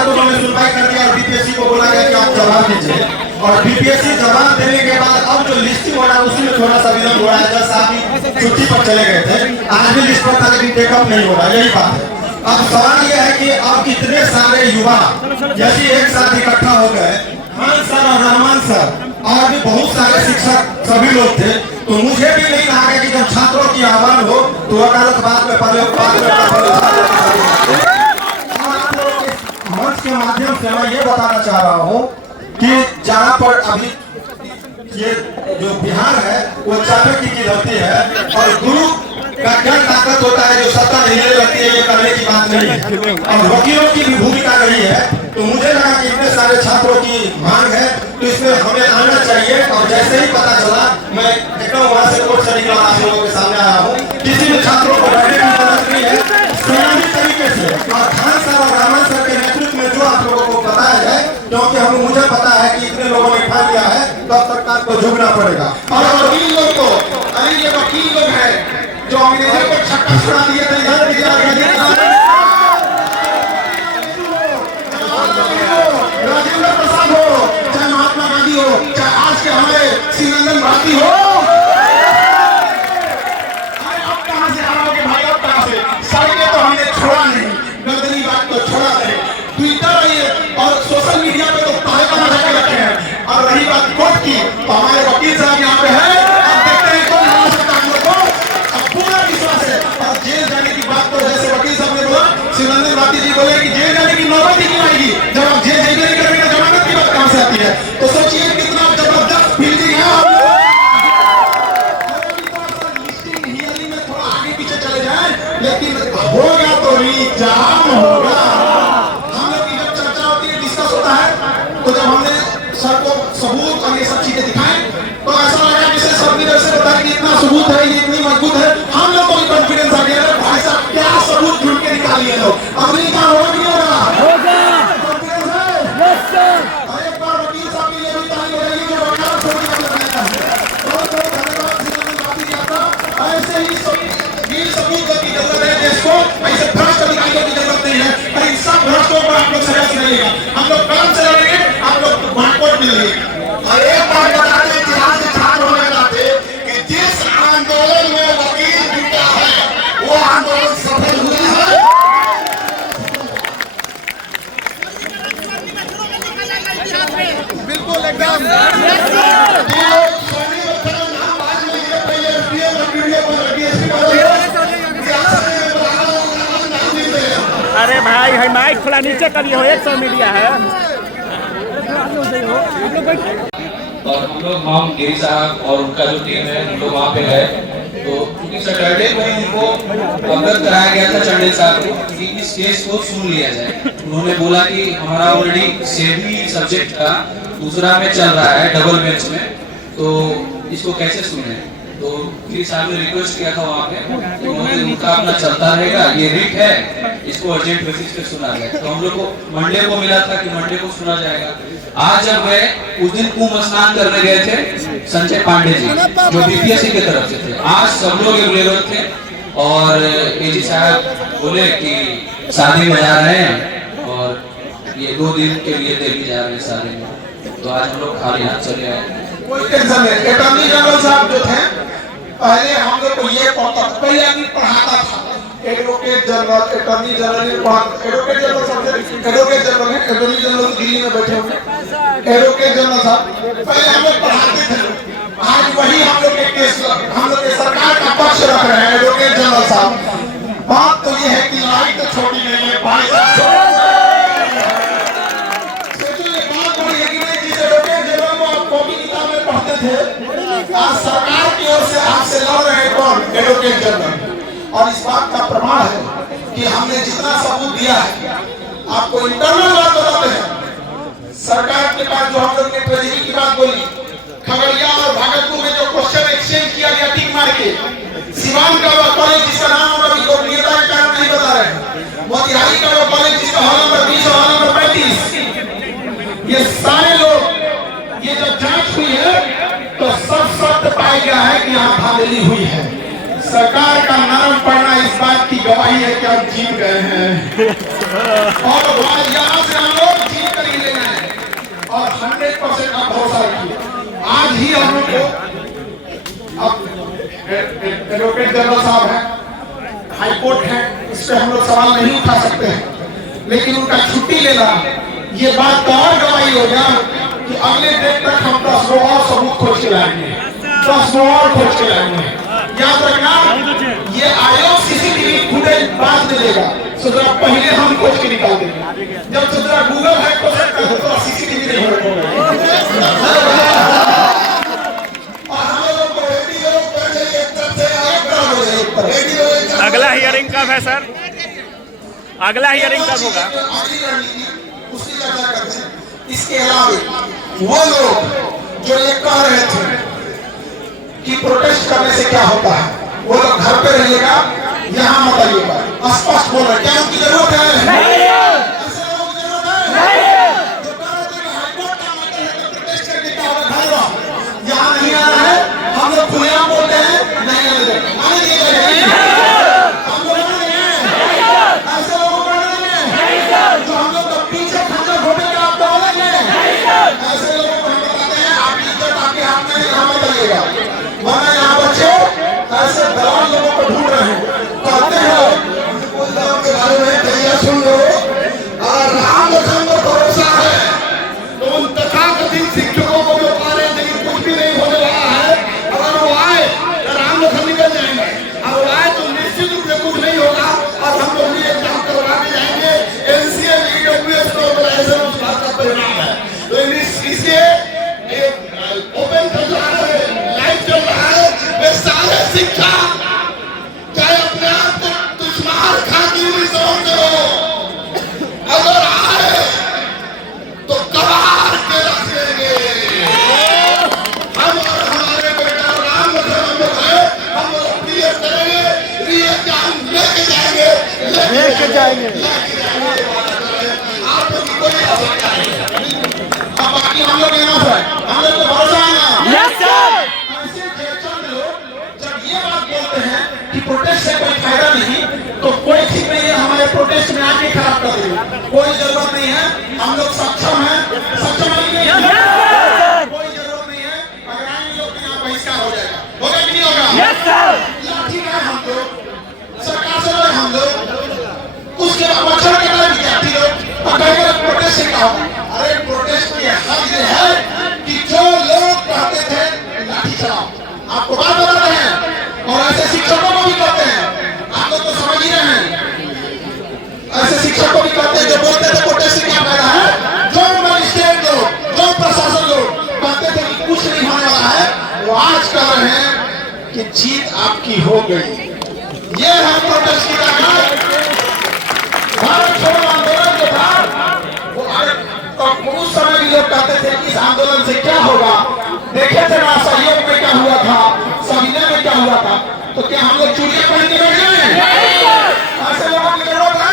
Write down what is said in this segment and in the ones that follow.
बार तो उन्होंने सुनवाई कर दिया और बीपीएससी को बोला गया कि आप जवाब दीजिए, और बीपीएससी जवाब देने के बाद अब जो लिस्टिंग हो रहा है उसी में थोड़ा सा विलंब हो रहा है। जज साहब छुट्टी पर चले गए थे, आज भी लिस्ट पर था लेकिन टेकअप नहीं हो रहा, यही बात है। अब सवाल यह है कि अब इतने सारे युवा यदि एक साथ इकट्ठा हो गए, खान सर और रहमान सर और भी बहुत सारे शिक्षक सभी लोग थे, तो मुझे भी नहीं लगा कि जब छात्रों की आह्वान हो तो वकालत बाद में पहले मंच के माध्यम से मैं ये बताना चाह रहा हूँ कि जहाँ पर अभी ये जो बिहार है वो चाणक्य की धरती है, और गुरु का क्या ताकत होता है जो सत्ता हिलने लगती है, ये करने की बात नहीं है। और वकीलों की भी भूमिका रही है, तो मुझे लगा कि इतने सारे छात्रों की मांग है तो इसमें हमें आना चाहिए। और जैसे ही पता चला मैं एकदम वहां से कोर्ट से निकला आप लोगों के सामने आया हूँ। किसी भी छात्रों को डरने की जरूरत नहीं है, संयमित तरीके से और खान सर और रहमान सर के नेतृत्व में जो आप लोगों को बताया जाए, क्योंकि मुझे पता है कि इतने लोगों ने खा लिया है तो अब सरकार को झुकना पड़ेगा। और वकील लोग को, अरे ये वकील लोग है जो अंग्रेजों को छक्का छुड़ा दिए थे, राजेंद्र प्रसाद हो चाहे महात्मा गांधी हो चाहे आज के हमारे श्रीनंदन भारती हो, अरे अब कहां से हारोगे भाई, अब कहां से? सड़कें तो हमने छोड़ा नहीं, गर्दनी बात तो छोड़ा नहीं, ट्विटर और सोशल मीडिया पे तो पहले का मजा के रखे हैं। और रही बात कोर्ट की, तो हमारे वकील साहब यहाँ पे है, अब देखते हैं कौन हरा सकता है हम लोग को, अब पूरा विश्वास है। और जेल जाने की बात तो जैसे वकील साहब ने बोला, श्रीनंदन भारती जी बोले कि जेल जाने की नौबत ही क्यों आएगी, जब आप जेल नहीं करेंगे तो जमानत की बात कहां से आती है? तो सोचिए कितना जबरदस्त फील्डिंग है। लिस्टिंग हियरिंग में थोड़ा आगे पीछे चले जाए, लेकिन होगा तो जाम होगा। हम लोग की जब चर्चा होती है, डिस्कस होता है, तो जब हमने सर को सबूत और ये सब चीजें दिखाएं तो ऐसा लगा जैसे सर ने जैसे बताया कि इतना सबूत है, ये इतनी मजबूत है, हम लोग को भी कॉन्फिडेंस आ गया। भाई साहब क्या सबूत ढूंढ के निकालिए लोग, अब नहीं काम होगा कि नहीं होगा? कॉन्फिडेंस है? एक बार वकील साहब के लिए भी ताली बजाइए जो वकालत छोड़ के लगाया है। बहुत बहुत धन्यवाद श्रीनंदन भारती जी आपका। ऐसे ही ये सबूत की जरूरत है देश को, ऐसे भ्रष्ट अधिकारियों की जरूरत नहीं है। और इन सब भ्रष्टों को आप लोग सजा से नहीं, हम लोग काम से लड़ेंगे, आप लोग बांकोट में लड़ेंगे। और एक बार बताते इतिहास के छात्र होने जाते कि जिस आंदोलन में वकील जुटा है वो आंदोलन सफल हुआ है। बिल्कुल एकदम अरे भाई है माइक थोड़ा नीचे करिए हो, 100 मीडिया है। और हम लोग माम गिरी साहब और उनका जो टीम है हम लोग वहाँ पे है। तो क्योंकि सैटरडे को ही उनको अवगत कराया गया था चंडेल साहब को कि इस केस को सुन लिया जाए। उन्होंने बोला कि हमारा ऑलरेडी सेमी सब्जेक्ट था, दूसरा में चल रहा है डबल बेंच में, तो इसको कैसे सुने? तो गिरी साहब ने रिक्वेस्ट किया था वहाँ पे, उन्होंने उनका अपना चलता रहेगा, ये रिट है, इसको अर्जेंट बेसिस पे सुना जाए। तो हम लोग को मंडे को मिला था कि मंडे को सुना जाएगा। आज जब गए उस दिन कुंभ स्नान करने गए थे संजय पांडे जी जो बीपीएससी की तरफ से थे, आज सब लोग अवेलेबल थे। और एजी साहब बोले कि शादी में जा रहे हैं और ये 2 दिन के लिए दिल्ली जा रहे हैं शादी में, तो आज हम लोग खाली हाथ चले आए। कोई टेंशन नहीं। अटॉर्नी जनरल साहब जो थे, पहले हम लोग को ये पता, पहले आदमी पढ़ाता था, advocate general, attorney general, advocate general सबसे एडवोकेट जनरल है, अटॉर्नी जनरल दिल्ली में बैठे होंगे, एडवोकेट जनरल साहब पहले हम लोग पढ़ाते थे, आज वही हम लोग के केस, हम लोग के सरकार का पक्ष रख रहे हैं एडवोकेट जनरल साहब। बात तो ये है कि लड़ाई तो छोटी नहीं है भाई साहब, पढ़ते थे, आज सरकार की ओर से आपसे लड़ रहे हैं कौन? Advocate general. और इस बात का प्रमाण है कि हमने जितना सबूत दिया है, आपको इंटरनल बात बताते हैं। सरकार के पास जो हम लोग ने ट्रेजरी की बात बोली, खगड़िया और भागलपुर में जो क्वेश्चन एक्सचेंज किया गया टिक मार के, सिवान का वो कॉलेज जिसका नाम हम अभी गोपनीयता के कारण नहीं बता रहे, मोतिहारी का वो कॉलेज जिसका हॉल नंबर 20 और हॉल नंबर 35, ये सारे लोग, ये जो जांच हुई है तो सब सत्य पाया गया है कि यहाँ धांधली हुई है। सरकार का नरम पड़ना इस बात की गवाही है कि हम जीत गए हैं और यहाँ से हम लोग जीत कर ही लेना है और 100% आप भरोसा रखिए। आज ही हम लोग को अब एडवोकेट जनरल साहब है, हाईकोर्ट है, इस पे हम लोग सवाल नहीं उठा सकते हैं, लेकिन उनका छुट्टी लेना ये बात तो और गवाही हो गया कि अगले डेट तक हम 10 और सबूत खोज के लाएंगे, 10 और खोज के लाएंगे। याद रखना, ये आयोग सीसीटीवी फुटेज बाद में देगा, सुधरा पहले हम खोज के निकाल देंगे। जब सुधरा गूगल हैक हो सकता है तो सीसीटीवी नहीं होगा। अगला हियरिंग कब है सर? अगला हियरिंग कब होगा? उसकी चर्चा करते हैं। इसके अलावा वो लोग जो ये कह रहे थे कि प्रोटेस्ट करने से क्या होता है, वो लोग घर पे रहिएगा, यहाँ मत आइएगा, स्पष्ट बोल रहे। क्या उनकी जरूरत है? नहीं है। ऐसे लोगों की जरूरत है? नहीं है। जो कह रहे थे कि हाईकोर्ट का मत है तो प्रोटेस्ट करके क्या होगा, घर रहो, यहाँ नहीं आना है। हम लोग खुलेआम बोलते हैं, नहीं आने देंगे, आने दिएगा। हम लोग आने देंगे, ऐसे लोगों को आने देंगे जो हम लोग पीछे खंजर घोटेंगे, आप बोलेंगे ऐसे लोगों को हम बताते हैं, आप इज्जत आपके हाथ में, यहाँ मत आइएगा, वरना यहाँ बच्चे ऐसे दलाल लोगों को ढूंढ रहे हैं, कहते हैं के बारे में तैयार सुन लो और राम लखन को भरोसा है तो उन तथाकथित शिक्षकों को जो पा रहे हैं, लेकिन कुछ भी नहीं होने वाला है। अगर वो आए तो राम लखन निकल जाएंगे, और वो आए तो निश्चित रूप से कुछ नहीं होगा और हम लोग भी एग्जाम करवा के जाएंगे। एनसीए ईडब्ल्यूएस को ऐसे उस बात का परिणाम है। तो इसके ओपन चल रहा है, लाइव चल रहा है, वे सारे शिक्षा चाहे अपने आप को दुश्मन खाती हुई समझ करो, अगर आए तो कबार के रख लेंगे। हम और हमारे बेटा राम लखन लोग हैं, हम लोग क्लियर करेंगे, री-एग्जाम लेके जाएंगे। आप लोग की कोई आवश्यकता नहीं। अब बाकी हम लोग यहाँ से हम लोग को भरोसा है ना? Yes sir. ऐसे चंद लोग जब ये बात बोलते हैं कि प्रोटेस्ट से कोई फायदा नहीं, तो कोई ठीक नहीं है हमारे प्रोटेस्ट में आके खराब कर देंगे, कोई जरूरत नहीं है। हम लोग सक्षम हैं, सक्षम है कि नहीं? कोई जरूरत नहीं है। अगर आएंगे लोग तो यहाँ बहिष्कार हो जाएगा, होगा कि नहीं होगा? Yes sir. लाठी का हम लोग सरकार से लड़े, हम लोग उसके बच्चों के लड़े विद्यार्थी लोग और कहेंगे प्रोटेस्ट से क्या होगा? अरे प्रोटेस्ट की हद ये है कि जो लोग कहते थे लाठी चलाओ, आपको बात बता रहे हैं, और ऐसे शिक्षकों को भी कहते हैं, आप लोग तो समझ ही रहे हैं, ऐसे शिक्षक को भी कहते हैं जो बोलते थे प्रोटेस्ट से क्या फायदा है। जो मजिस्ट्रेट लोग, जो प्रशासन लोग कहते थे कि कुछ नहीं होने वाला है, वो आज कह रहे हैं कि जीत आपकी हो गई। ये है प्रोटेस्ट की ताकत। भारत छोड़ो आंदोलन जो था वो तो उस समय भी लोग कहते थे कि इस आंदोलन से क्या होगा, देखे थे ना सहयोग में क्या हुआ था, संविदा में क्या हुआ था, तो क्या हम लोग चूड़ियां पहन के बैठ गए? ऐसे लोगों की जरूरत है?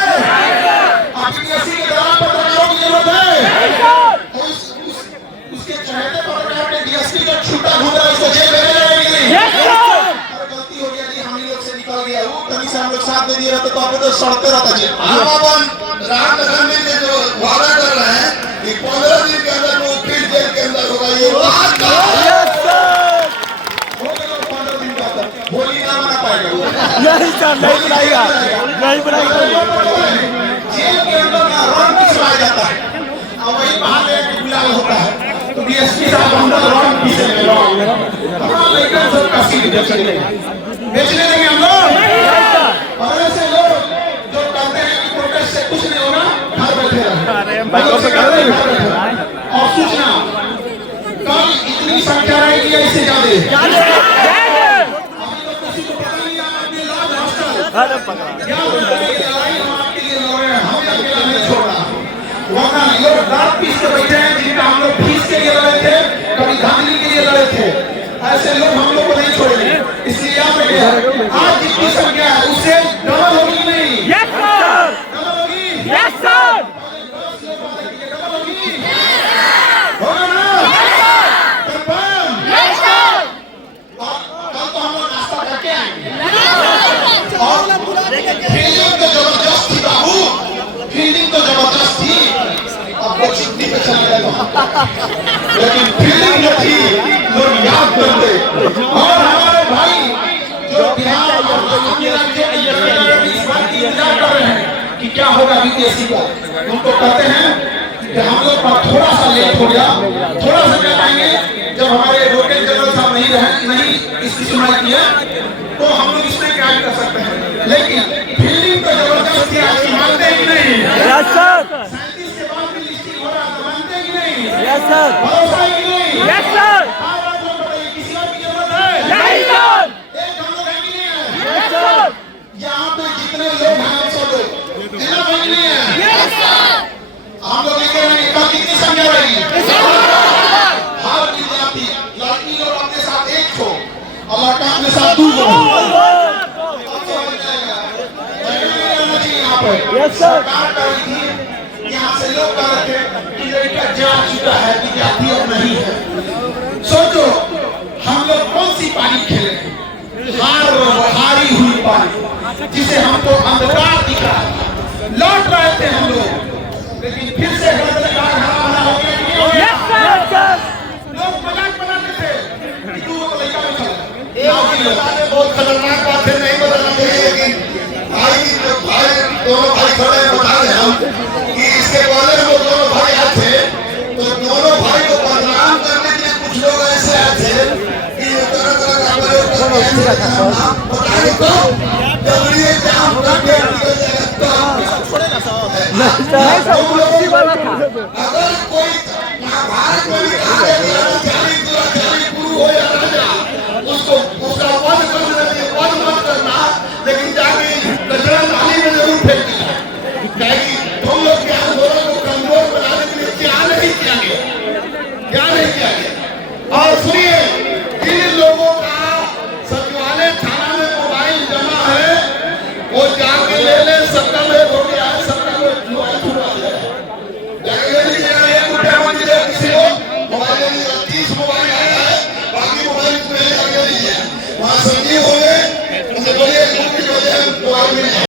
आदिवासी के दलाल पत्रकारों की जरूरत है? उसके चहेते पत्रकार ने डीएसपी का छूटा घूमा, उसको जेल भेजा जाएगी। गलती हो गया जी, हम ही लोग से निकल गया, वो कहीं से हम लोग साथ दे दिए रहते तो आप तो सड़ते रहता जी। हम अपन राम लखन जी ने जो वादा कर रहे हैं कि 15 दिन के अंदर वो फिर जेल के अंदर होगा, ये बात का हो गया 15 दिन के अंदर होली ना मना पाएगा। नहीं सर, नहीं बनाएगा, नहीं बनाएगा। जेल के अंदर ना रंग पिसवाया जाता है और वही बाहर एक गुलाल होता है, तो डीएसपी साहब हम लोग रंग पीसे में हमारा लेकर सब का सीट बेचने देंगे हम लोग। और ऐसे लोग जो कहते हैं कि प्रोटेस्ट से कुछ नहीं होगा, घर बैठे रहे। और सूचना कल इतनी संख्या रहेगी इससे ज्यादा। अभी तो किसी को पता नहीं, आपने लाज हॉस्टल क्या बोल रहे हैं, लड़ाई हम आपके लिए लड़ रहे हैं, हमें अकेला नहीं छोड़ना। वरना लोग रात पीस के बैठे हैं, जिनका हम लोग फीस के लिए लड़े थे, कभी धांधली के लिए लड़े थे, ऐसे लोग हम लोग को नहीं छोड़ेंगे। इसलिए याद रखिए, आज जितनी संख्या है उससे डबल होगी नहीं? Yes sir. डबल होगी? Yes sir. डबल होगी? होगा ना? कंफर्म? Yes sir. कल तो हम लोग नाश्ता करके आएंगे। चला जाता, लेकिन फीलिंग जो थी लोग याद करते। और हमारे भाई जो बिहार और अन्य राज्यों में इस बात की इंतजार कर रहे हैं कि क्या होगा बीपीएससी का, उनको कहते हैं कि हम लोग का थोड़ा सा लेट हो गया, थोड़ा सा कर पाएंगे। जब हमारे एडवोकेट जनरल साहब नहीं इसकी सुनवाई किया तो हम लोग इसमें क्या कर सकते हैं, लेकिन फील्डिंग तो जबरदस्त है, आपकी मानते ही नहीं। 37 के बाद भी लिस्टिंग हो रहा है, मानते ही नहीं। भरोसा ही नहीं। किसी और की जरूरत है? एक हम लोग है कि नहीं है? यहाँ पे जितने लोग हैं हम सब लोग इतना है कि नहीं है? हम लोग लेके रहेंगे, कल कितनी संख्या रहेगी? हर विद्यार्थी लड़की लोग अपने साथ एक हो और लड़का अपने साथ 2 हो। सरकार कह रही थी, यहाँ से लोग कह रहे थे कि लड़का जा चुका है, विद्यार्थी अब नहीं है। सोचो हम लोग कौन सी पानी खेले, हारी हुई पानी जिसे हमको अंधकार दिख रहा है। लौट रहे थे हम लोग, लेकिन फिर से हरा हो गया। लोग मजाक बनाते थे कि तू वो लड़का में चला। बहुत खतरनाक बात है, नहीं बताना चाहिए, लेकिन भाई दोनों भाई खड़े बता रहे हम कि इसके पहले वो दोनों भाई आए थे, तो दोनों भाई को बदनाम करने के लिए कुछ लोग ऐसे आए थे कि तरह का प्रयोग करके तो जबरी जाम करके निकल जाएगा। अगर कोई महाभारत में भी